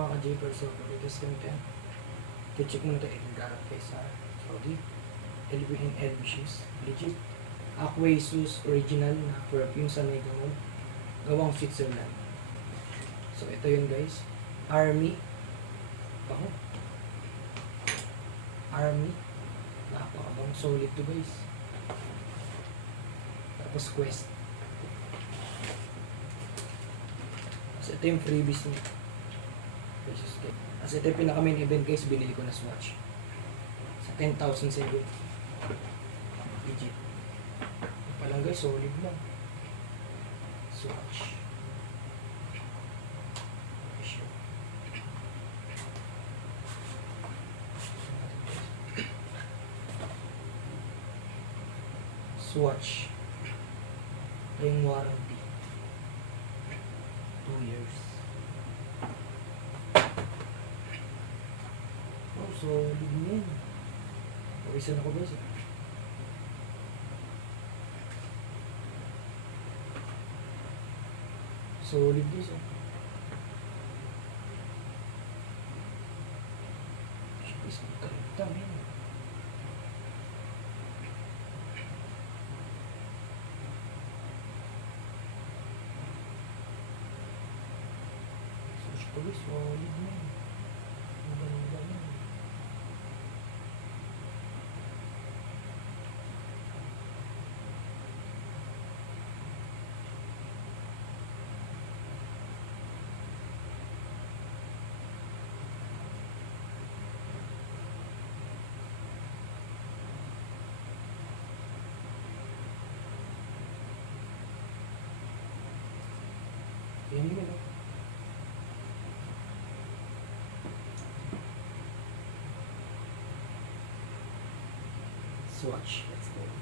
mga ka-Japers, so latest content. I-check mo na ito, Edgar kay sa Saudi. LV and LV shoes, legit. Aquay shoes, original na perfume sa may gamon. Gawang Switzerland. So ito yun guys. Army. Ako. Army. Napakabang solid to guys. Tapos Quest. So ito yung freebies niya. Kasi ito yung pinaka main event guys, binili ko na Swatch. Sa 10,007. Legit. Ito pa lang guys, solid lang. Swatch. Swatch. Ito yung warranty. 2 years. Oh, solid na yun. Pawisan ako guys. Solid guys. Shit, magkalita man. Ito guys, solid na yun. Maganda na yun. Yan yun, no? Swatch. Let's go.